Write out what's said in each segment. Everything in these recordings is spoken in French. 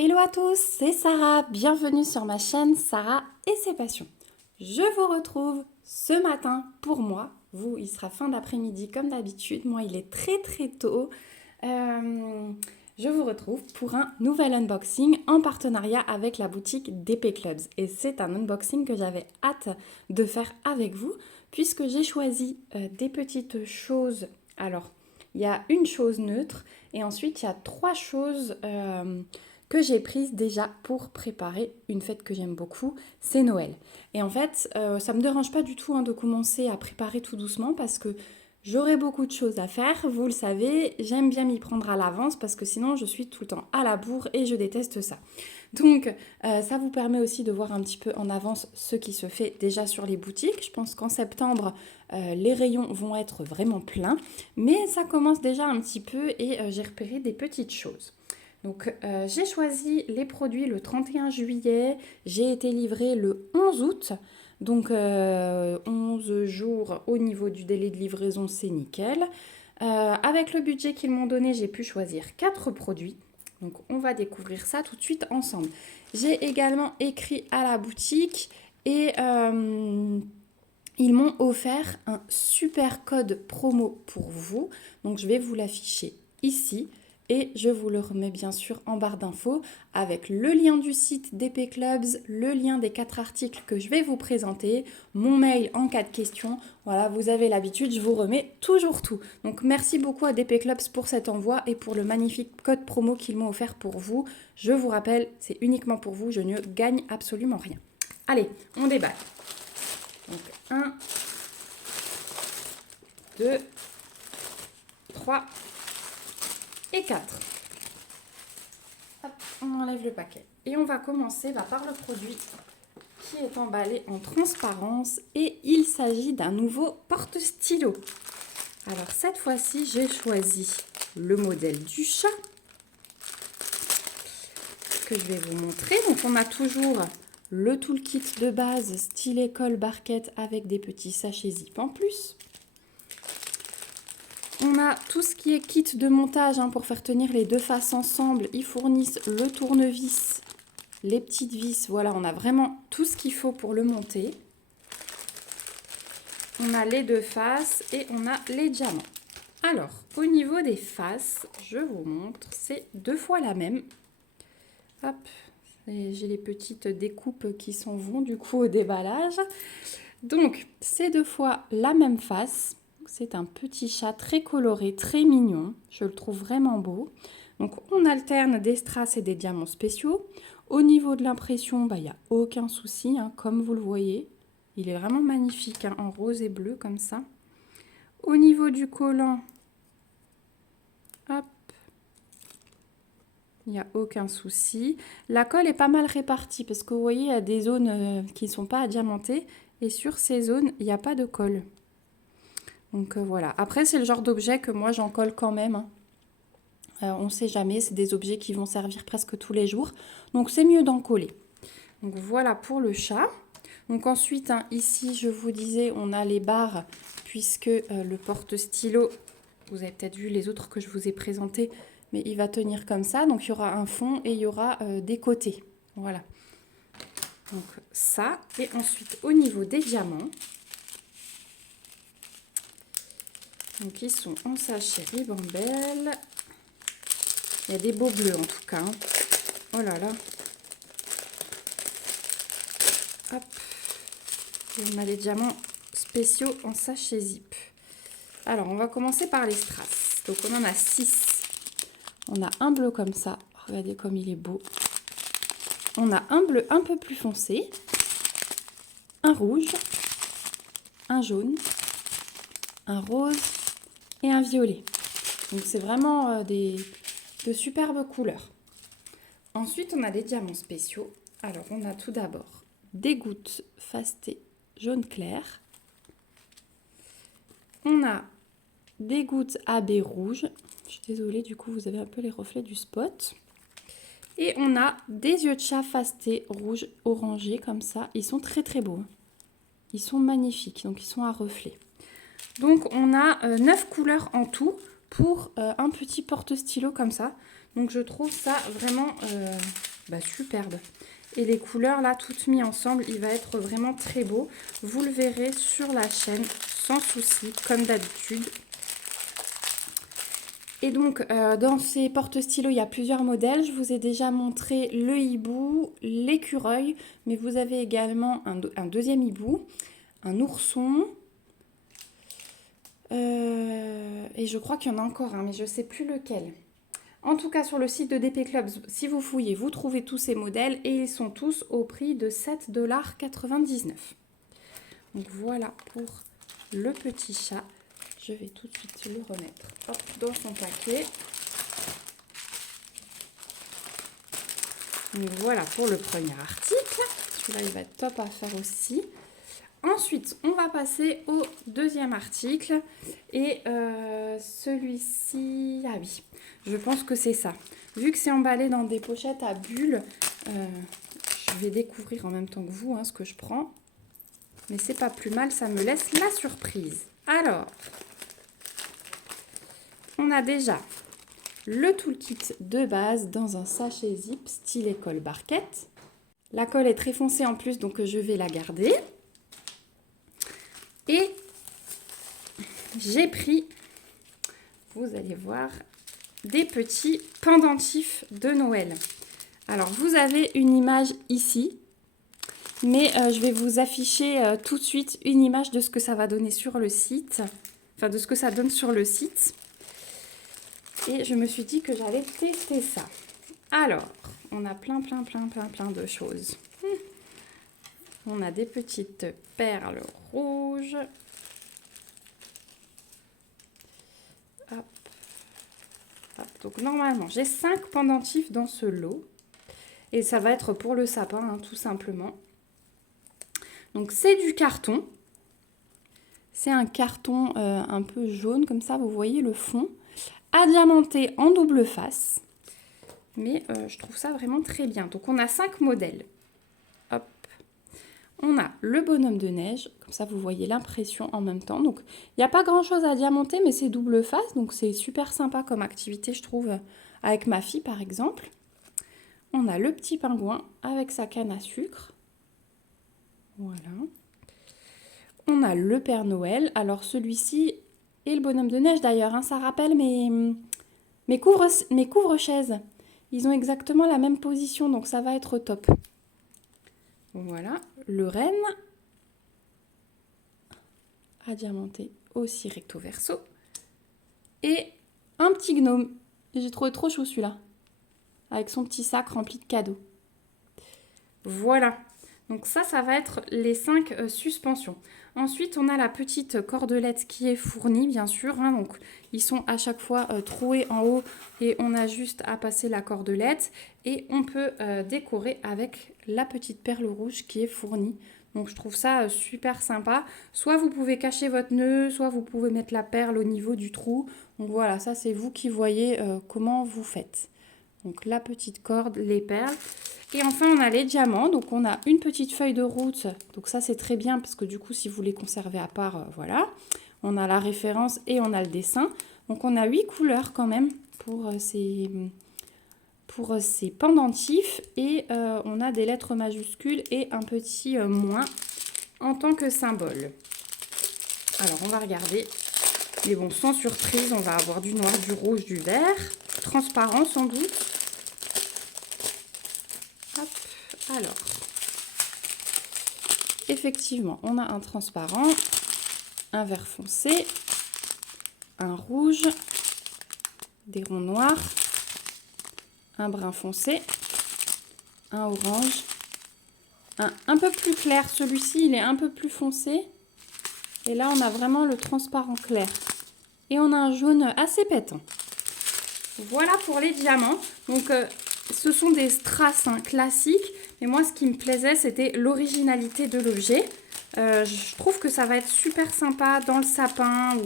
Hello à tous, c'est Sarah, bienvenue sur ma chaîne Sarah et ses passions. Je vous retrouve ce matin pour moi, vous il sera fin d'après-midi comme d'habitude, moi il est très tôt. Je vous retrouve pour un nouvel unboxing en partenariat avec la boutique DP Clubs. Et c'est un unboxing que j'avais hâte de faire avec vous puisque j'ai choisi des petites choses. Alors, il y a une chose neutre et ensuite il y a trois choses que j'ai prises déjà pour préparer une fête que j'aime beaucoup, c'est Noël. Et en fait, ça me dérange pas du tout de commencer à préparer tout doucement parce que j'aurai beaucoup de choses à faire, vous le savez, j'aime bien m'y prendre à l'avance parce que sinon je suis tout le temps à la bourre et je déteste ça. Donc ça vous permet aussi de voir un petit peu en avance ce qui se fait déjà sur les boutiques. Je pense qu'en septembre, les rayons vont être vraiment pleins, mais ça commence déjà un petit peu et j'ai repéré des petites choses. Donc j'ai choisi les produits le 31 juillet, j'ai été livrée le 11 août. Donc 11 jours au niveau du délai de livraison, c'est nickel. Avec le budget qu'ils m'ont donné, j'ai pu choisir 4 produits. Donc on va découvrir ça tout de suite ensemble. J'ai également écrit à la boutique et ils m'ont offert un super code promo pour vous. Donc je vais vous l'afficher ici. Et je vous le remets bien sûr en barre d'infos avec le lien du site DP Clubs, le lien des 4 articles que je vais vous présenter, mon mail en cas de question. Voilà, vous avez l'habitude, je vous remets toujours tout. Donc merci beaucoup à DP Clubs pour cet envoi et pour le magnifique code promo qu'ils m'ont offert pour vous. Je vous rappelle, c'est uniquement pour vous, je ne gagne absolument rien. Allez, on déballe. Donc 1, 2, 3... et 4. Hop, on enlève le paquet. Et on va commencer par le produit qui est emballé en transparence. Et il s'agit d'un nouveau porte-stylo. Alors cette fois-ci, j'ai choisi le modèle du chat que je vais vous montrer. Donc on a toujours le toolkit de base, stylet, colle, barquette avec des petits sachets zip en plus. On a tout ce qui est kit de montage pour faire tenir les deux faces ensemble. Ils fournissent le tournevis, les petites vis. Voilà, on a vraiment tout ce qu'il faut pour le monter. On a les deux faces et on a les diamants. Alors, au niveau des faces, je vous montre, c'est 2 fois la même. Hop, j'ai les petites découpes qui s'en vont du coup au déballage. Donc, c'est 2 fois la même face. C'est un petit chat très coloré, très mignon. Je le trouve vraiment beau. Donc, on alterne des strass et des diamants spéciaux. Au niveau de l'impression, il n'y a aucun souci, comme vous le voyez. Il est vraiment magnifique, en rose et bleu, comme ça. Au niveau du collant, hop, il n'y a aucun souci. La colle est pas mal répartie, parce que vous voyez, il y a des zones qui ne sont pas diamantées. Et sur ces zones, il n'y a pas de colle. Donc voilà. Après, c'est le genre d'objet que moi, j'en colle quand même. On ne sait jamais, c'est des objets qui vont servir presque tous les jours. Donc, c'est mieux d'en coller. Donc, voilà pour le chat. Donc, ensuite, ici, je vous disais, on a les barres, puisque le porte-stylo, vous avez peut-être vu les autres que je vous ai présentés, mais il va tenir comme ça. Donc, il y aura un fond et il y aura des côtés. Voilà. Donc, ça. Et ensuite, au niveau des diamants, donc ils sont en sachet ribambelle. Il y a des beaux bleus en tout cas. Oh là là. Hop. Et on a les diamants spéciaux en sachet zip. Alors on va commencer par les strass. Donc on en a 6. On a un bleu comme ça. Regardez comme il est beau. On a un bleu un peu plus foncé. Un rouge. Un jaune. Un rose. Et un violet. Donc c'est vraiment de superbes couleurs. Ensuite, on a des diamants spéciaux. Alors, on a tout d'abord des gouttes fastées jaune clair. On a des gouttes AB rouge. Je suis désolée, du coup, vous avez un peu les reflets du spot. Et on a des yeux de chat fastés rouge orangé comme ça. Ils sont très beaux. Ils sont magnifiques, donc ils sont à reflets. Donc, on a 9 couleurs en tout pour un petit porte-stylo comme ça. Donc, je trouve ça vraiment superbe. Et les couleurs là, toutes mises ensemble, il va être vraiment très beau. Vous le verrez sur la chaîne sans souci, comme d'habitude. Et donc, dans ces porte-stylos, il y a plusieurs modèles. Je vous ai déjà montré le hibou, l'écureuil, mais vous avez également un deuxième hibou, un ourson. Et je crois qu'il y en a encore un, mais je ne sais plus lequel. En tout cas, sur le site de DP Club, si vous fouillez, vous trouvez tous ces modèles et ils sont tous au prix de 7,99 $. Donc voilà pour le petit chat. Je vais tout de suite le remettre dans son paquet. Donc voilà pour le premier article. Celui-là, il va être top à faire aussi. Ensuite, on va passer au deuxième article. Et celui-ci... Ah oui, je pense que c'est ça. Vu que c'est emballé dans des pochettes à bulles, je vais découvrir en même temps que vous ce que je prends. Mais c'est pas plus mal, ça me laisse la surprise. Alors, on a déjà le toolkit de base dans un sachet zip style école barquette. La colle est très foncée en plus, donc je vais la garder. Et j'ai pris, vous allez voir, des petits pendentifs de Noël. Alors, vous avez une image ici, mais je vais vous afficher tout de suite une image de ce que ça va donner sur le site. Enfin, de ce que ça donne sur le site. Et je me suis dit que j'allais tester ça. Alors, on a plein de choses. On a des petites perles rouges. Hop. Hop. Donc normalement, j'ai 5 pendentifs dans ce lot. Et ça va être pour le sapin, tout simplement. Donc c'est du carton. C'est un carton un peu jaune, comme ça, vous voyez le fond. Adiamanté en double face. Mais je trouve ça vraiment très bien. Donc on a 5 modèles. Hop. On a le bonhomme de neige, comme ça vous voyez l'impression en même temps. Donc il n'y a pas grand chose à diamanter, mais c'est double face, donc c'est super sympa comme activité, je trouve, avec ma fille par exemple. On a le petit pingouin avec sa canne à sucre. Voilà. On a le Père Noël. Alors celui-ci et le bonhomme de neige d'ailleurs, ça rappelle mes couvre-chaises. Ils ont exactement la même position, donc ça va être top. Voilà, le renne à diamanter aussi recto verso. Et un petit gnome. J'ai trouvé trop chou celui-là. Avec son petit sac rempli de cadeaux. Voilà. Donc ça va être les 5 suspensions. Ensuite, on a la petite cordelette qui est fournie, bien sûr. Donc, ils sont à chaque fois troués en haut et on a juste à passer la cordelette. Et on peut décorer avec la petite perle rouge qui est fournie. Donc, je trouve ça super sympa. Soit vous pouvez cacher votre nœud, soit vous pouvez mettre la perle au niveau du trou. Donc, voilà, ça, c'est vous qui voyez comment vous faites. Donc, la petite corde, les perles. Et enfin, on a les diamants. Donc, on a une petite feuille de route. Donc, ça, c'est très bien parce que du coup, si vous les conservez à part, voilà. On a la référence et on a le dessin. Donc, on a 8 couleurs quand même pour ces pendentifs. Et on a des lettres majuscules et un petit moins en tant que symbole. Alors, on va regarder. Mais bon, sans surprise, on va avoir du noir, du rouge, du vert. Transparent, sans doute. Hop, alors, effectivement, on a un transparent, un vert foncé, un rouge, des ronds noirs, un brun foncé, un orange, un peu plus clair. Celui-ci, il est un peu plus foncé. Et là, on a vraiment le transparent clair. Et on a un jaune assez pétant. Voilà pour les diamants. Donc, ce sont des strass classiques. Mais moi, ce qui me plaisait, c'était l'originalité de l'objet. Je trouve que ça va être super sympa dans le sapin.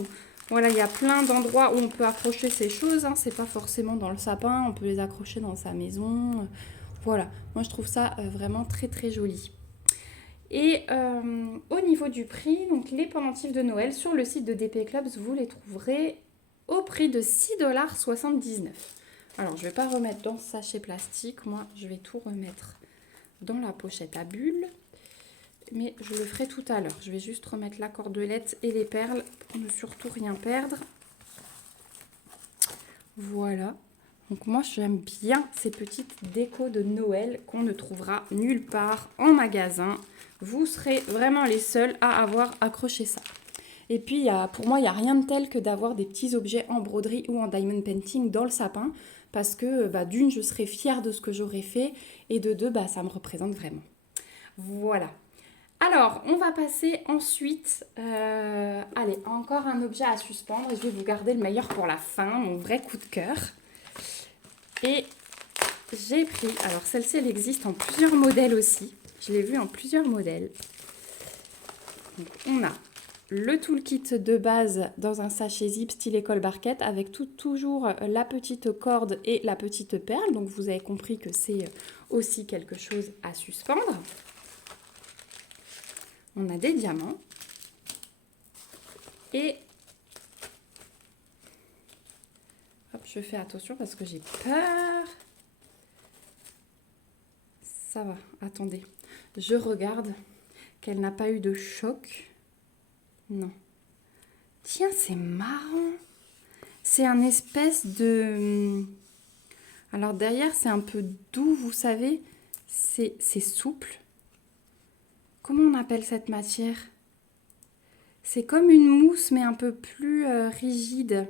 Voilà, il y a plein d'endroits où on peut accrocher ces choses. C'est pas forcément dans le sapin. On peut les accrocher dans sa maison. Voilà, moi, je trouve ça vraiment très, très joli. Et au niveau du prix, donc les pendentifs de Noël sur le site de DP Clubs, vous les trouverez au prix de 6,79 $. Alors, je ne vais pas remettre dans ce sachet plastique. Moi, je vais tout remettre dans la pochette à bulles. Mais je le ferai tout à l'heure. Je vais juste remettre la cordelette et les perles pour ne surtout rien perdre. Voilà. Donc moi, j'aime bien ces petites décos de Noël qu'on ne trouvera nulle part en magasin. Vous serez vraiment les seuls à avoir accroché ça. Et puis, pour moi, il n'y a rien de tel que d'avoir des petits objets en broderie ou en diamond painting dans le sapin. Parce que d'une, je serai fière de ce que j'aurai fait. Et de deux, ça me représente vraiment. Voilà. Alors, on va passer ensuite, allez, encore un objet à suspendre. Et je vais vous garder le meilleur pour la fin, mon vrai coup de cœur. Et j'ai pris, alors celle-ci, elle existe en plusieurs modèles aussi. Je l'ai vue en plusieurs modèles. Donc, on a le toolkit de base dans un sachet zip style école barquette avec toujours la petite corde et la petite perle. Donc, vous avez compris que c'est aussi quelque chose à suspendre. On a des diamants. Et hop, je fais attention parce que j'ai peur. Ça va, attendez. Je regarde qu'elle n'a pas eu de choc. Non. Tiens, c'est marrant. C'est un espèce de... Alors derrière, c'est un peu doux, vous savez. C'est souple. Comment on appelle cette matière? C'est comme une mousse, mais un peu plus rigide.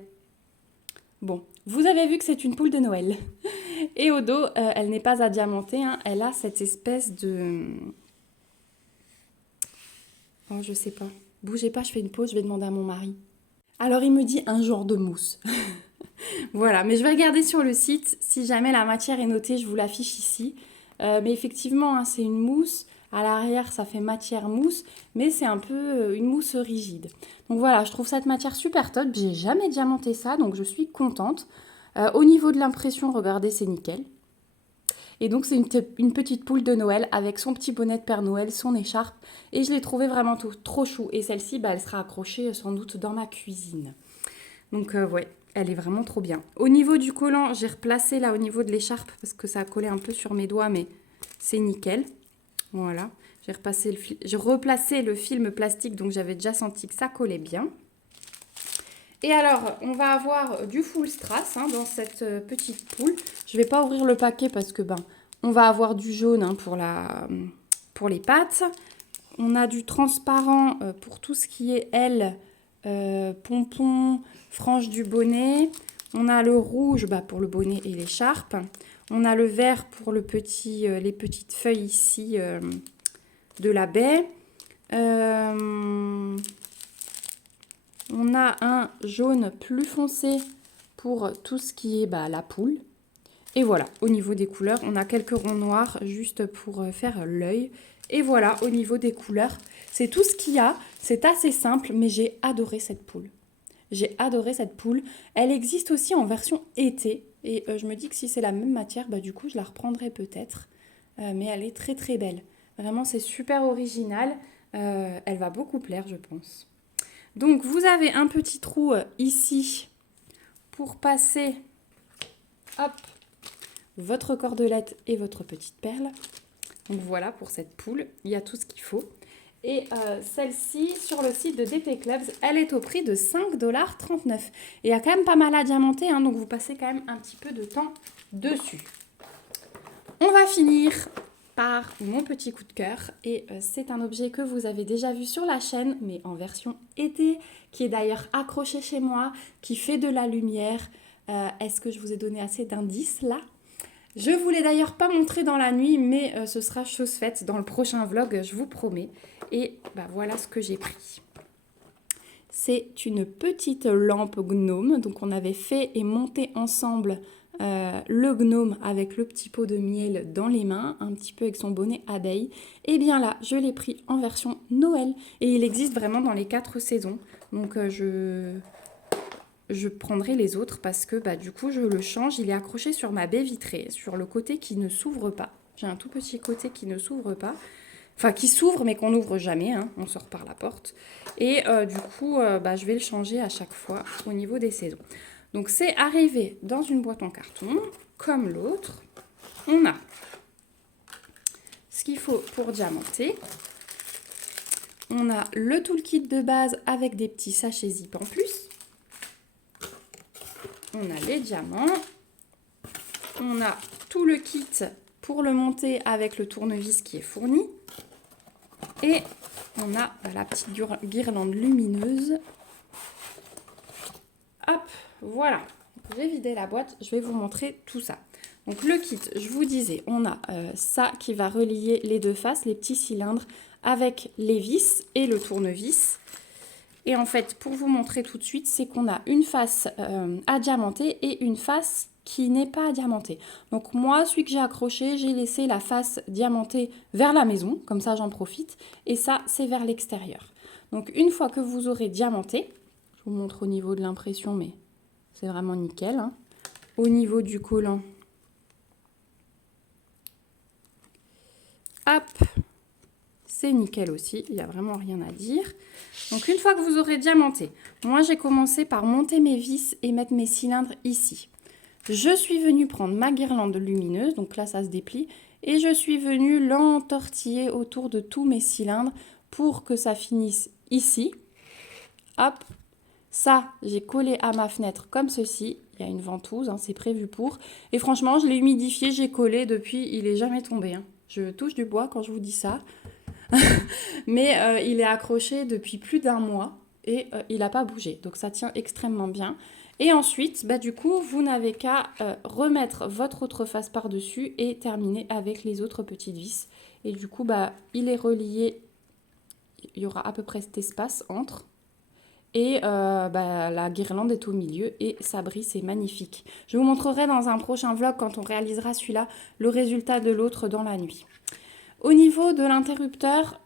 Bon, vous avez vu que c'est une poule de Noël. Et au dos, elle n'est pas adiamantée. Hein. Elle a cette espèce de... Oh, je sais pas. Bougez pas, je fais une pause, je vais demander à mon mari. Alors, il me dit un genre de mousse. Voilà, mais je vais regarder sur le site. Si jamais la matière est notée, je vous l'affiche ici. Mais effectivement, hein, c'est une mousse. À l'arrière, ça fait matière mousse, mais c'est un peu une mousse rigide. Donc voilà, je trouve cette matière super top. J'ai jamais diamanté ça, donc je suis contente. Au niveau de l'impression, regardez, c'est nickel. Et donc c'est une petite poule de Noël avec son petit bonnet de Père Noël, son écharpe. Et je l'ai trouvée vraiment trop chou. Et celle-ci, elle sera accrochée sans doute dans ma cuisine. Donc ouais, elle est vraiment trop bien. Au niveau du collant, j'ai replacé là au niveau de l'écharpe parce que ça a collé un peu sur mes doigts, mais c'est nickel. Voilà, j'ai replacé le film plastique, donc j'avais déjà senti que ça collait bien. Et alors, on va avoir du full strass hein, dans cette petite poule. Je ne vais pas ouvrir le paquet parce que on va avoir du jaune hein, pour les pattes. On a du transparent pour tout ce qui est ailes, pompons, franges du bonnet. On a le rouge pour le bonnet et l'écharpe. On a le vert pour les petites feuilles ici de la baie. On a un jaune plus foncé pour tout ce qui est la poule. Et voilà, au niveau des couleurs, on a quelques ronds noirs juste pour faire l'œil. Et voilà, au niveau des couleurs, c'est tout ce qu'il y a. C'est assez simple, mais j'ai adoré cette poule. J'ai adoré cette poule. Elle existe aussi en version été. Et je me dis que si c'est la même matière, du coup, je la reprendrai peut-être. Mais elle est très très belle. Vraiment, c'est super original. Elle va beaucoup plaire, je pense. Donc, vous avez un petit trou ici pour passer votre cordelette et votre petite perle. Donc, voilà pour cette poule. Il y a tout ce qu'il faut. Et celle-ci, sur le site de DP Clubs, elle est au prix de 5,39 $. Et il y a quand même pas mal à diamanter, hein, donc vous passez quand même un petit peu de temps dessus. On va finir par mon petit coup de cœur. Et c'est un objet que vous avez déjà vu sur la chaîne, mais en version été, qui est d'ailleurs accroché chez moi, qui fait de la lumière. Est-ce que je vous ai donné assez d'indices là ? Je ne vous l'ai d'ailleurs pas montré dans la nuit, mais ce sera chose faite dans le prochain vlog, je vous promets. Et voilà ce que j'ai pris. C'est une petite lampe gnome. Donc on avait fait et monté ensemble le gnome avec le petit pot de miel dans les mains, un petit peu avec son bonnet abeille. Et bien là, je l'ai pris en version Noël. Et il existe vraiment dans les 4 saisons. Donc je prendrai les autres parce que du coup je le change. Il est accroché sur ma baie vitrée, sur le côté qui ne s'ouvre pas. J'ai un tout petit côté qui ne s'ouvre pas. Enfin, qui s'ouvre mais qu'on n'ouvre jamais. Hein. On sort par la porte. Et du coup, je vais le changer à chaque fois au niveau des saisons. Donc c'est arrivé dans une boîte en carton, comme l'autre. On a ce qu'il faut pour diamanter. On a le toolkit de base avec des petits sachets zip en plus. On a les diamants. On a tout le kit pour le monter avec le tournevis qui est fourni. Et on a la petite guirlande lumineuse. Hop, voilà. J'ai vidé la boîte, je vais vous montrer tout ça. Donc le kit, je vous disais, on a ça qui va relier les deux faces, les petits cylindres avec les vis et le tournevis. Et en fait, pour vous montrer tout de suite, c'est qu'on a une face à diamanter et une face qui n'est pas diamantée. Donc moi, celui que j'ai accroché, j'ai laissé la face diamantée vers la maison, comme ça j'en profite. Et ça, c'est vers l'extérieur. Donc une fois que vous aurez diamanté, je vous montre au niveau de l'impression, mais c'est vraiment nickel, hein. Au niveau du collant, hop, c'est nickel aussi, il n'y a vraiment rien à dire. Donc une fois que vous aurez diamanté, moi j'ai commencé par monter mes vis et mettre mes cylindres ici. Je suis venue prendre ma guirlande lumineuse, donc là ça se déplie, et je suis venue l'entortiller autour de tous mes cylindres pour que ça finisse ici. Hop, ça j'ai collé à ma fenêtre comme ceci. Il y a une ventouse, hein, c'est prévu pour. Et franchement, je l'ai humidifié, j'ai collé depuis, il n'est jamais tombé, hein. Je touche du bois quand je vous dis ça. Mais il est accroché depuis plus d'1 mois et il n'a pas bougé. Donc ça tient extrêmement bien. Et ensuite, du coup, vous n'avez qu'à remettre votre autre face par-dessus et terminer avec les autres petites vis. Et du coup, il est relié. Il y aura à peu près cet espace entre. Et la guirlande est au milieu et ça brille, c'est magnifique. Je vous montrerai dans un prochain vlog, quand on réalisera celui-là, le résultat de l'autre dans la nuit. Au niveau de l'interrupteur,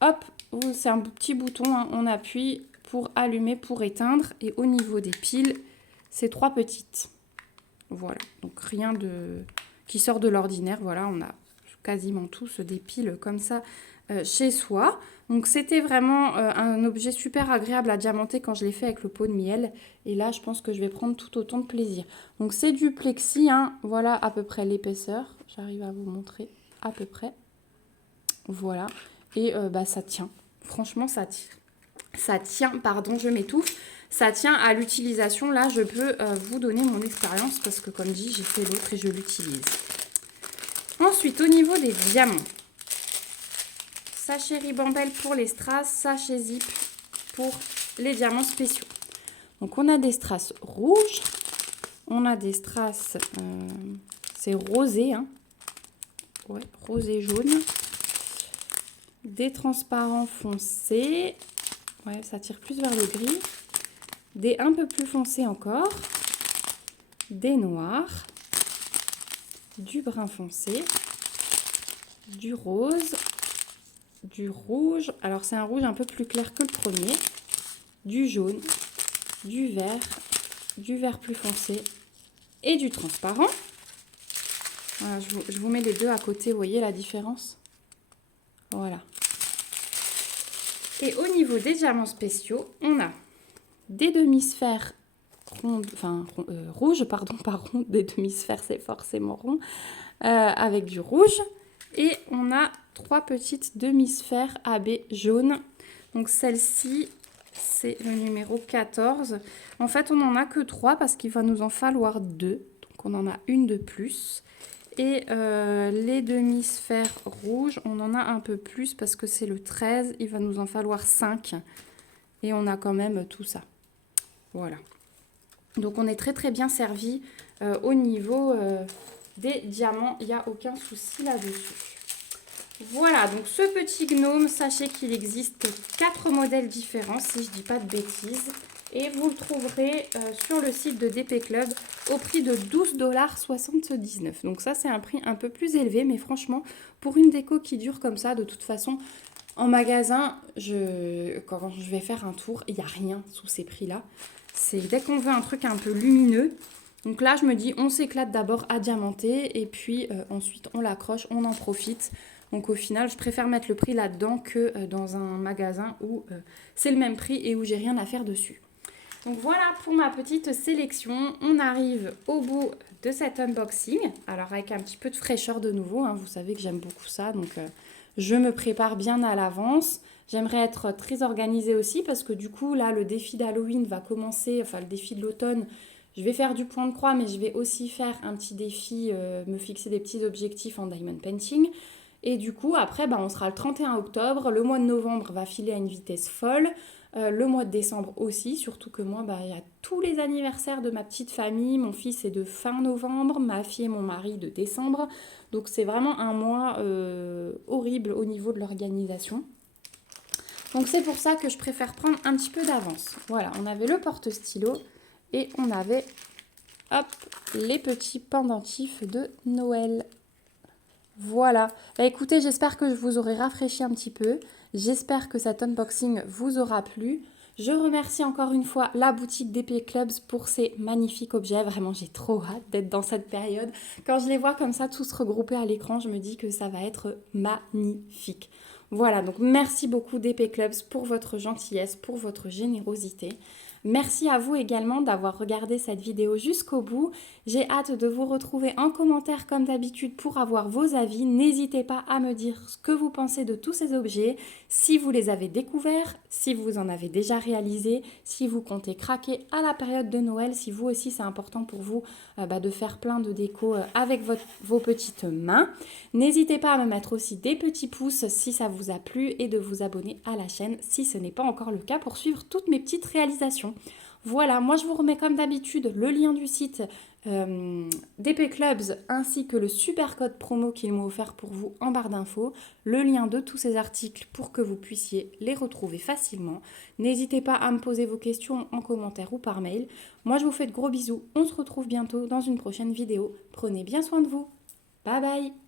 hop, c'est un petit bouton, hein, on appuie pour allumer, pour éteindre. Et au niveau des piles, c'est 3 petites. Voilà, donc rien qui sort de l'ordinaire. Voilà, on a quasiment tous des piles comme ça chez soi. Donc c'était vraiment un objet super agréable à diamanter quand je l'ai fait avec le pot de miel. Et là, je pense que je vais prendre tout autant de plaisir. Donc c'est du plexi, hein, voilà à peu près l'épaisseur. J'arrive à vous montrer à peu près. Voilà, et ça tient. Franchement, ça tient. Ça tient, pardon, je m'étouffe. Ça tient à l'utilisation. Là, je peux vous donner mon expérience parce que, comme dit, j'ai fait l'autre et je l'utilise. Ensuite, au niveau des diamants. Sachet ribambelle pour les strass, sachet zip pour les diamants spéciaux. Donc, on a des strass rouges. On a des strass, c'est rosé, hein. Ouais, rosé jaune. Des transparents foncés. Ouais, ça tire plus vers le gris. Des un peu plus foncés encore. Des noirs. Du brun foncé. Du rose. Du rouge. Alors, c'est un rouge un peu plus clair que le premier. Du jaune. Du vert plus foncé. Et du transparent. Voilà, je vous mets les deux à côté. Vous voyez la différence? Voilà. Et au niveau des diamants spéciaux, on a des demi-sphères rouges, pardon, pas rondes, des demi-sphères, c'est forcément rond, avec du rouge. Et on a 3 petites demi-sphères AB jaunes. Donc celle-ci, c'est le numéro 14. En fait, on n'en a que 3 parce qu'il va nous en falloir 2. Donc on en a une de plus. Et les demi-sphères rouges, on en a un peu plus parce que c'est le 13. Il va nous en falloir 5. Et on a quand même tout ça. Voilà. Donc on est très très bien servi au niveau des diamants. Il n'y a aucun souci là-dessus. Voilà, donc ce petit gnome, sachez qu'il existe 4 modèles différents, si je ne dis pas de bêtises. Et vous le trouverez sur le site de DP Club au prix de 12,79 $. Donc ça, c'est un prix un peu plus élevé. Mais franchement, pour une déco qui dure comme ça, de toute façon, en magasin, quand je vais faire un tour, il n'y a rien sous ces prix-là. C'est dès qu'on veut un truc un peu lumineux. Donc là, je me dis, on s'éclate d'abord à diamanter. Et puis ensuite, on l'accroche, on en profite. Donc au final, je préfère mettre le prix là-dedans que dans un magasin où c'est le même prix et où j'ai rien à faire dessus. Donc voilà pour ma petite sélection. On arrive au bout de cet unboxing. Alors avec un petit peu de fraîcheur de nouveau, hein. Vous savez que j'aime beaucoup ça, donc je me prépare bien à l'avance. J'aimerais être très organisée aussi parce que du coup là le défi d'Halloween va commencer, enfin le défi de l'automne. Je vais faire du point de croix, mais je vais aussi faire un petit défi, me fixer des petits objectifs en diamond painting. Et du coup, après, on sera le 31 octobre. Le mois de novembre va filer à une vitesse folle. Le mois de décembre aussi, surtout que moi, il y a tous les anniversaires de ma petite famille. Mon fils est de fin novembre, ma fille et mon mari de décembre. Donc c'est vraiment un mois horrible au niveau de l'organisation. Donc c'est pour ça que je préfère prendre un petit peu d'avance. Voilà, on avait le porte-stylo et on avait, hop, les petits pendentifs de Noël. Voilà. Écoutez, j'espère que je vous aurai rafraîchi un petit peu. J'espère que cet unboxing vous aura plu. Je remercie encore une fois la boutique DP Clubs pour ces magnifiques objets. Vraiment, j'ai trop hâte d'être dans cette période. Quand je les vois comme ça, tous regroupés à l'écran, je me dis que ça va être magnifique. Voilà, donc merci beaucoup DP Clubs pour votre gentillesse, pour votre générosité. Merci à vous également d'avoir regardé cette vidéo jusqu'au bout. J'ai hâte de vous retrouver en commentaire comme d'habitude pour avoir vos avis. N'hésitez pas à me dire ce que vous pensez de tous ces objets, si vous les avez découverts, si vous en avez déjà réalisé, si vous comptez craquer à la période de Noël, si vous aussi c'est important pour vous de faire plein de déco avec vos petites mains. N'hésitez pas à me mettre aussi des petits pouces si ça vous a plu et de vous abonner à la chaîne si ce n'est pas encore le cas pour suivre toutes mes petites réalisations. Voilà, moi je vous remets comme d'habitude le lien du site DP Clubs ainsi que le super code promo qu'ils m'ont offert pour vous en barre d'infos, le lien de tous ces articles pour que vous puissiez les retrouver facilement. N'hésitez pas à me poser vos questions en commentaire ou par mail. Moi je vous fais de gros bisous, on se retrouve bientôt dans une prochaine vidéo. Prenez bien soin de vous. Bye bye.